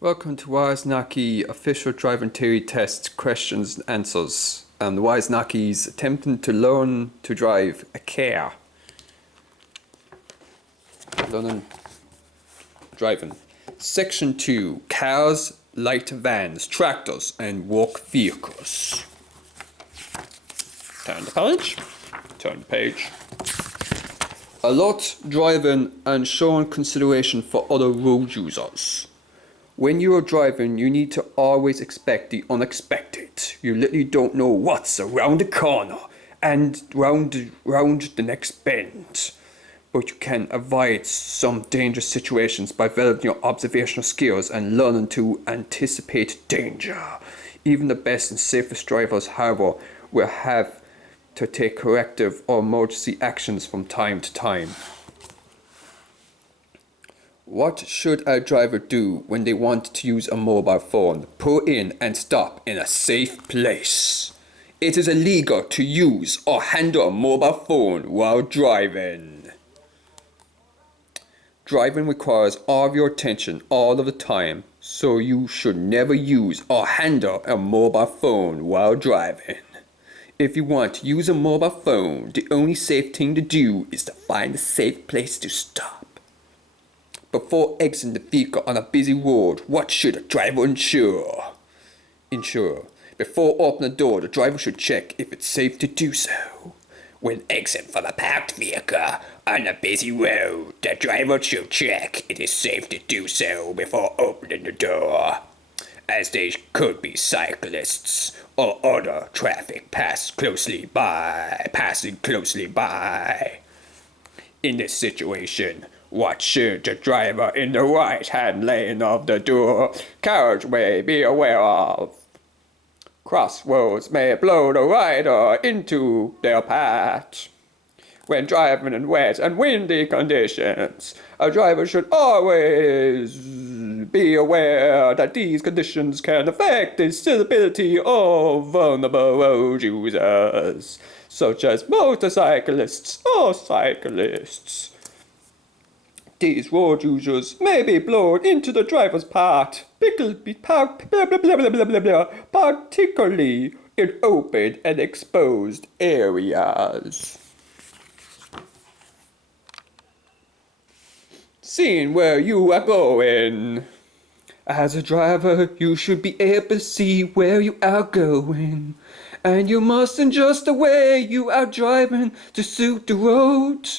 Welcome to Waznaki official driving theory test questions and answers. The Waznaki's attempting to learn to drive a car. Learning driving. Section 2. Cars, light vans, tractors and work vehicles. Turn the page. Turn the page. A lot driving and showing consideration for other road users. When you are driving, you need to always expect the unexpected. You literally don't know what's around the corner and round the next bend. But you can avoid some dangerous situations by developing your observational skills and learning to anticipate danger. Even the best and safest drivers, however, will have to take corrective or emergency actions from time to time. What should a driver do when they want to use a mobile phone? Pull in and stop in a safe place. It is illegal to use or handle a mobile phone while driving. Driving requires all of your attention all of the time, so you should never use or handle a mobile phone while driving. If you want to use a mobile phone, the only safe thing to do is to find a safe place to stop. Before exiting the vehicle on a busy road, what should a driver ensure? Before opening the door, the driver should check if it's safe to do so. When exiting from a parked vehicle on a busy road, the driver should check it is safe to do so before opening the door, as they could be cyclists or other traffic passing closely by. In this situation, what should the driver in the right-hand lane of the dual carriageway be aware of? Crossroads may blow the rider into their path. When driving in wet and windy conditions, a driver should always be aware that these conditions can affect the stability of vulnerable road users, such as motorcyclists or cyclists. These road users may be blown into the driver's path, particularly in open and exposed areas. Seeing where you are going. As a driver, you should be able to see where you are going, and you must adjust the way you are driving to suit the road,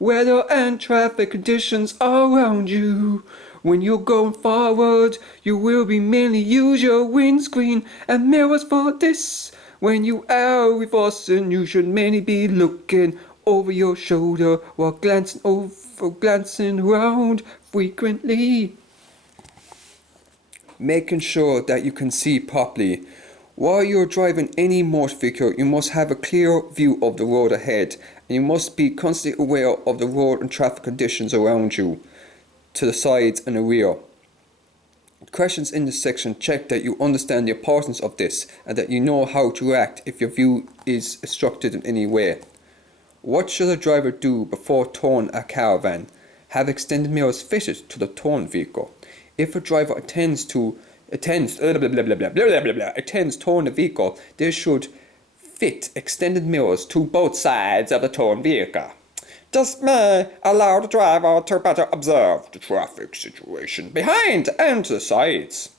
weather and traffic conditions around you. When you're going forward, you will be mainly use your windscreen and mirrors for this. When you are reversing, you should mainly be looking over your shoulder while glancing around frequently. Making sure that you can see properly. While you're driving any motor vehicle, you must have a clear view of the road ahead, and you must be constantly aware of the road and traffic conditions around you, to the sides and the rear. Questions in this section check that you understand the importance of this and that you know how to react if your view is obstructed in any way. What should a driver do before towing a caravan? Have extended mirrors fitted to the towing vehicle. If a driver attends towing the vehicle, they should fit extended mirrors to both sides of the towing vehicle. This may allow the driver to better observe the traffic situation behind and to the sides.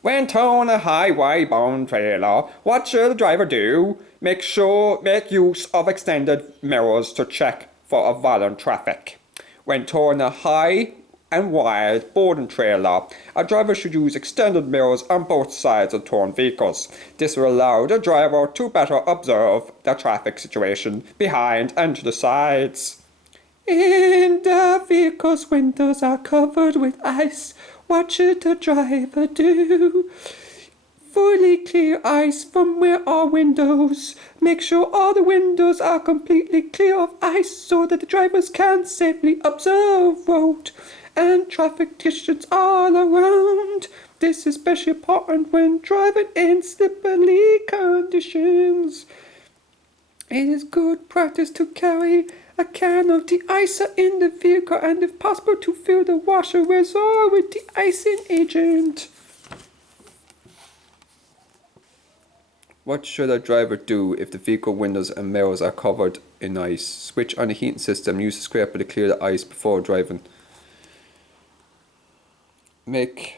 When towing a highway-bound trailer, what should the driver do? Make use of extended mirrors to check for violent traffic. When towing a high and wide boarding trailer, a driver should use extended mirrors on both sides of towing vehicles. This will allow the driver to better observe the traffic situation behind and to the sides. And the vehicle's windows are covered with ice. What should the driver do? Fully clear ice from where are windows. Make sure all the windows are completely clear of ice so that the drivers can safely observe road and traffic conditions all around. This is especially important when driving in slippery conditions. It is good practice to carry a can of de-icer in the vehicle and if possible to fill the washer reservoir with de-icing agent. What should a driver do if the vehicle windows and mirrors are covered in ice? Switch on the heating system, use a scraper to clear the ice before driving. Make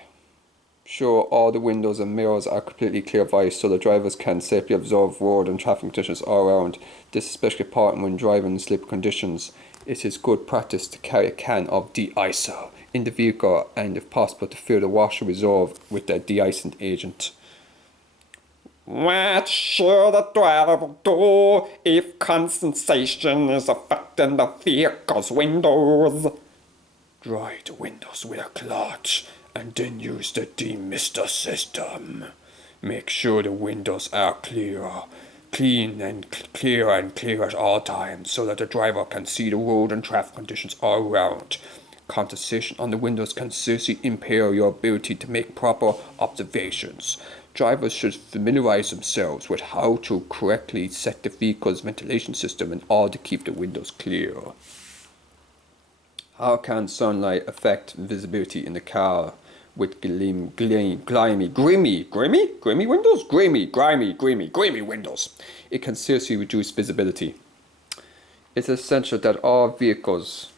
sure all the windows and mirrors are completely clear of ice so the drivers can safely observe road and traffic conditions all around. This is especially important when driving in slippery conditions. It is good practice to carry a can of de-icer in the vehicle and if possible to fill the washer reserve with the de-icing agent. What should a driver do if condensation is affecting the vehicle's windows? Dry the windows with a cloth and then use the demister system. Make sure the windows are clean and clear at all times so that the driver can see the road and traffic conditions all around. Condensation on the windows can seriously impair your ability to make proper observations. Drivers should familiarize themselves with how to correctly set the vehicle's ventilation system in order to keep the windows clear. How can sunlight affect visibility in the car with grimy windows? It can seriously reduce visibility. It's essential that all vehicles'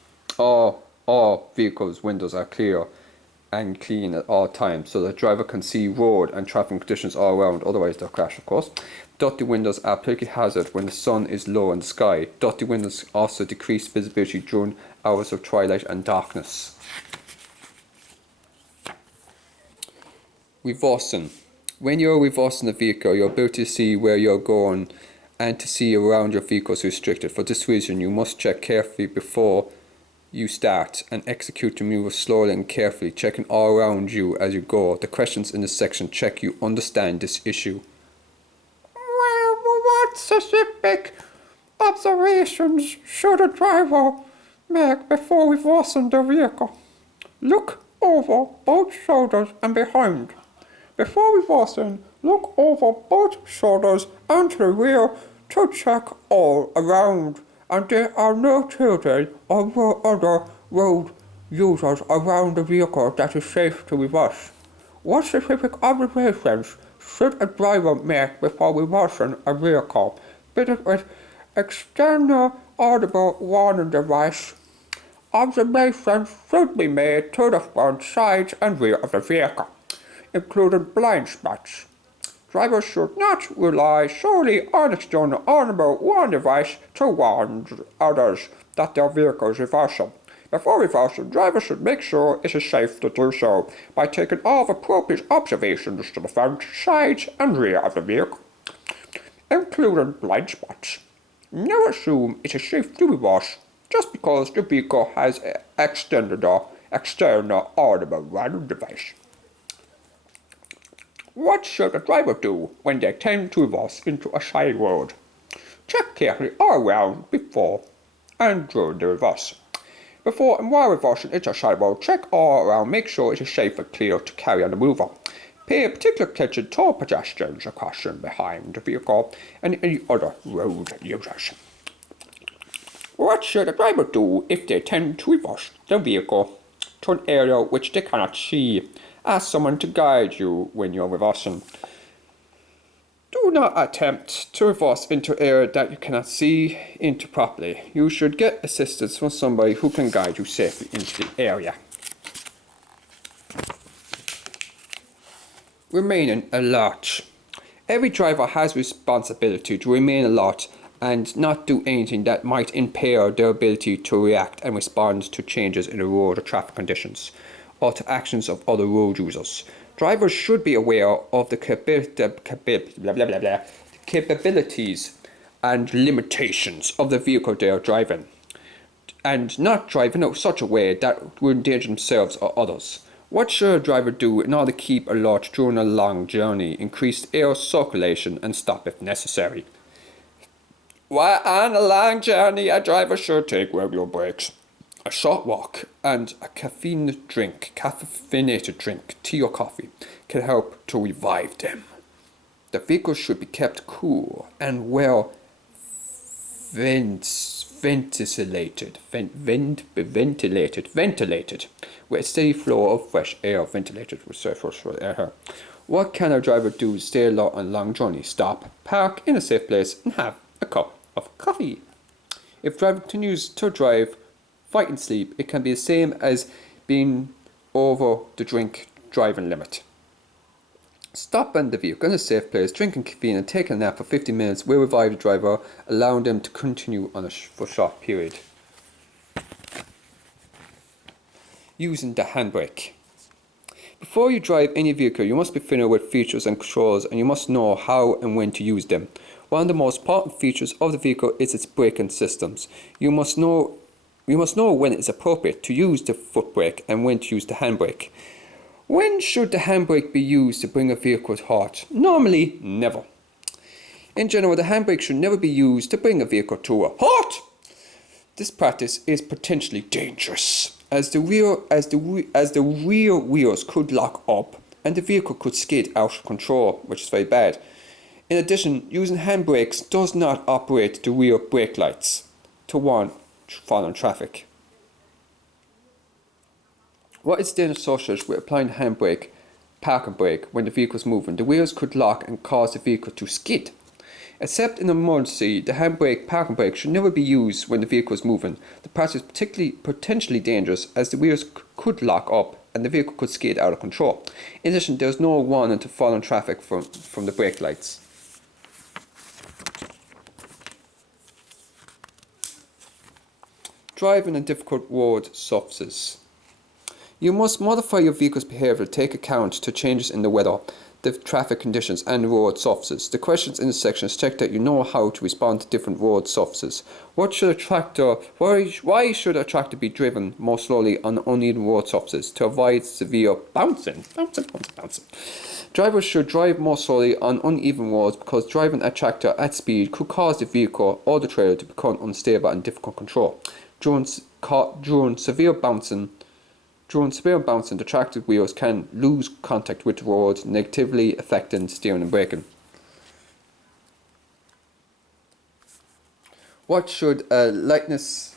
windows are clear and clean at all times so the driver can see road and traffic conditions all around, otherwise they'll crash, of course. Dirty windows are particularly hazard when the sun is low in the sky. Dirty windows also decrease visibility during hours of twilight and darkness. Reversing. When you're reversing a vehicle, your ability to see where you're going and to see around your vehicle is restricted. For this reason, you must check carefully before you start and execute the maneuver slowly and carefully, checking all around you as you go. The questions in this section check you understand this issue. Well, what specific observations should a driver make before reversing the vehicle? Look over both shoulders and behind. Before reversing, look over both shoulders and to the rear to check all around and there are no children or other road users around the vehicle that is safe to reverse. What specific observations should a driver make before reversing a vehicle fitted with external audible warning device? Observations should be made to the front, sides and rear of the vehicle, including blind spots. Drivers should not rely solely on external audible warning device to warn others that their vehicle is reversing. Before reversing, drivers should make sure it is safe to do so by taking all appropriate observations to the front, sides and rear of the vehicle, including blind spots. Never assume it is safe to reverse just because the vehicle has an external audible warning device. What should a driver do when they tend to reverse into a side road? Check carefully all around before and during the reverse. Before and while reversing into a side road, check all around, make sure it is safe and clear to carry on the maneuver. Pay particular attention to pedestrians crossing behind the vehicle and any other road users. What should a driver do if they tend to reverse the vehicle to an area which they cannot see? Ask someone to guide you when you're reversing. Do not attempt to reverse into an area that you cannot see into properly. You should get assistance from somebody who can guide you safely into the area. Remaining alert. Every driver has responsibility to remain alert and not do anything that might impair their ability to react and respond to changes in the road or traffic conditions, or to actions of other road users. Drivers should be aware of the capabilities and limitations of the vehicle they are driving, and not drive in such a way that would endanger themselves or others. What should a driver do in order to keep alert during a long journey? Increase air circulation and stop if necessary. While on a long journey, a driver should take regular breaks. A short walk and a caffeinated drink, tea or coffee, can help to revive them. The vehicle should be kept cool and well ventilated, with a steady flow of fresh air, ventilated with fresh air. What can a driver do to stay on a long journey? Stop, park in a safe place, and have a cup of coffee. If driver continues to drive, fight and sleep, it can be the same as being over the drink driving limit. Stop in the vehicle in a safe place, drinking caffeine and taking a nap for 15 minutes will revive the driver, allowing them to continue on for a short period. Using the handbrake. Before you drive any vehicle, you must be familiar with features and controls, and you must know how and when to use them. One of the most important features of the vehicle is its braking systems. You must know when it is appropriate to use the foot brake and when to use the handbrake. When should the handbrake be used to bring a vehicle to halt? Normally, never. In general, the handbrake should never be used to bring a vehicle to a halt. This practice is potentially dangerous, as the rear wheels could lock up and the vehicle could skid out of control, which is very bad. In addition, using handbrakes does not operate the rear brake lights to warn falling traffic. What is then associated with applying the handbrake, parking brake when the vehicle is moving? The wheels could lock and cause the vehicle to skid. Except in an emergency, the handbrake, parking brake should never be used when the vehicle is moving. The practice is potentially dangerous, as the wheels could lock up and the vehicle could skid out of control. In addition, there is no warning to falling traffic from the brake lights. Driving in difficult road surfaces. You must modify your vehicle's behaviour to take account to changes in the weather, the traffic conditions and road surfaces. The questions in this section check that you know how to respond to different road surfaces. Why should a tractor be driven more slowly on uneven road surfaces? To avoid severe bouncing. Drivers should drive more slowly on uneven roads because driving a tractor at speed could cause the vehicle or the trailer to become unstable and difficult to control. During severe bouncing, the tractor wheels can lose contact with the road, negatively affecting steering and braking. What should a lightness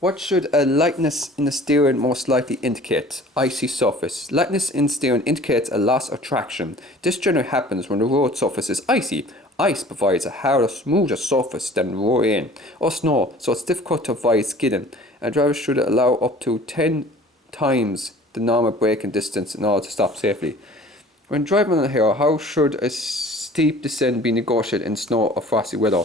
in the steering most likely indicate? Icy surface. Lightness in steering indicates a loss of traction. This generally happens when the road surface is icy. Ice provides a harder, smoother surface than rain or snow, so it's difficult to avoid skidding. And drivers should allow up to 10 times the normal braking distance in order to stop safely. When driving on a hill, how should a steep descent be negotiated in snow or frosty weather?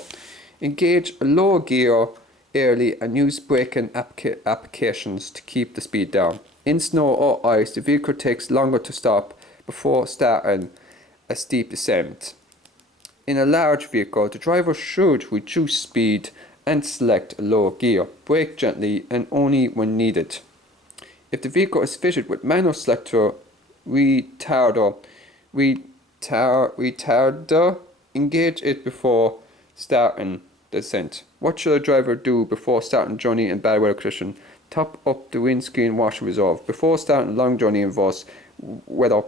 Engage a lower gear early and use braking applications to keep the speed down. In snow or ice, the vehicle takes longer to stop before starting a steep descent. In a large vehicle, the driver should reduce speed and select a lower gear. Brake gently and only when needed. If the vehicle is fitted with manual selector retarder, engage it before starting the descent. What should a driver do before starting a journey in bad weather conditions? Top up the windscreen washer reserve. Before starting a long journey in worse weather,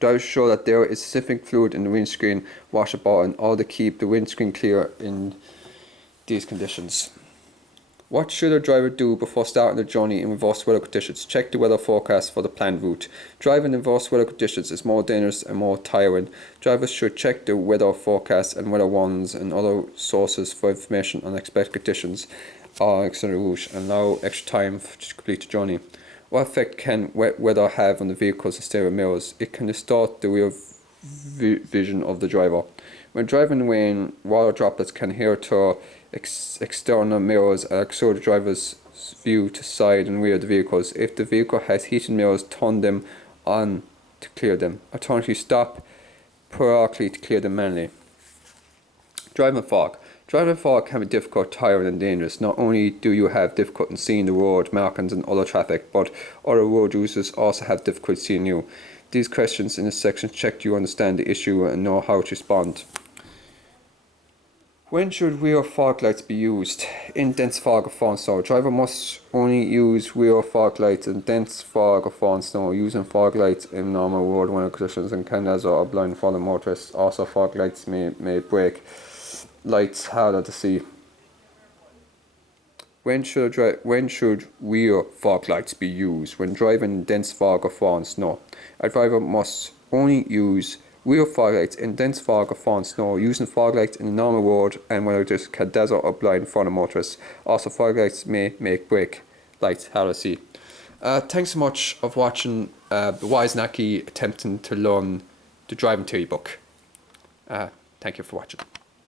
drivers show that there is sufficient fluid in the windscreen washer button, all to keep the windscreen clear in these conditions. What should a driver do before starting the journey in reverse weather conditions? Check the weather forecast for the planned route. Driving in reverse weather conditions is more dangerous and more tiring. Drivers should check the weather forecast and weather warnings and other sources for information on expected conditions or extended route and allow extra time to complete the journey. What effect can wet weather have on the vehicle's exterior mirrors? It can distort the rear vision of the driver. When driving in rain, water droplets can adhere to external mirrors and obscure the driver's view to side and rear of the vehicles. If the vehicle has heated mirrors, turn them on to clear them. Alternatively, stop periodically to clear them manually. Driving fog. Driving fog can be difficult, tiring and dangerous. Not only do you have difficulty in seeing the road markings and other traffic, but other road users also have difficulty seeing you. These questions in this section check you understand the issue and know how to respond. When should rear fog lights be used? In dense fog or falling snow, driver must only use rear fog lights in dense fog or falling snow. Using fog lights in normal road weather conditions and can also blind falling motorists. Also, fog lights may break lights harder to see. When should rear fog lights be used? When driving in dense fog or falling snow. A driver must only use rear fog lights in dense fog or falling snow, using fog lights in a normal road and when it can dazzle or blind front of motorists. Also, fog lights may make brake lights harder to see. Thanks so much for watching the Wise Naki attempting to learn the driving theory book. Thank you for watching.